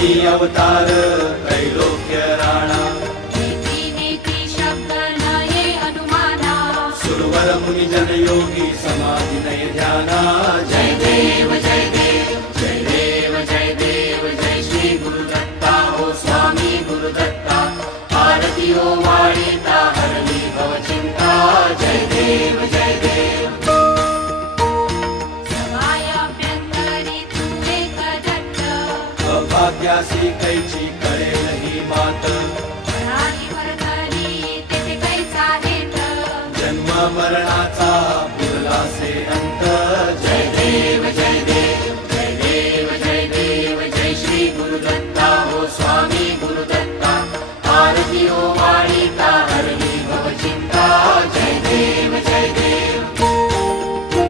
स्वामी अवतार त्रैलोक्य राणा नेती नेती शब्द नये अनुमाना सुरवर मुनि जन योगी समाधि नय ध्याना जय देव जय देव जय देव जय देव जय श्री गुरुदत्ता हो स्वामी गुरुदत्ता आरती हो वाणीता हरली भव चिंता जय देव जय देव सवायाभ्यंतरी तू एक दत्त अभाग्यासी कैची कळेल ही मात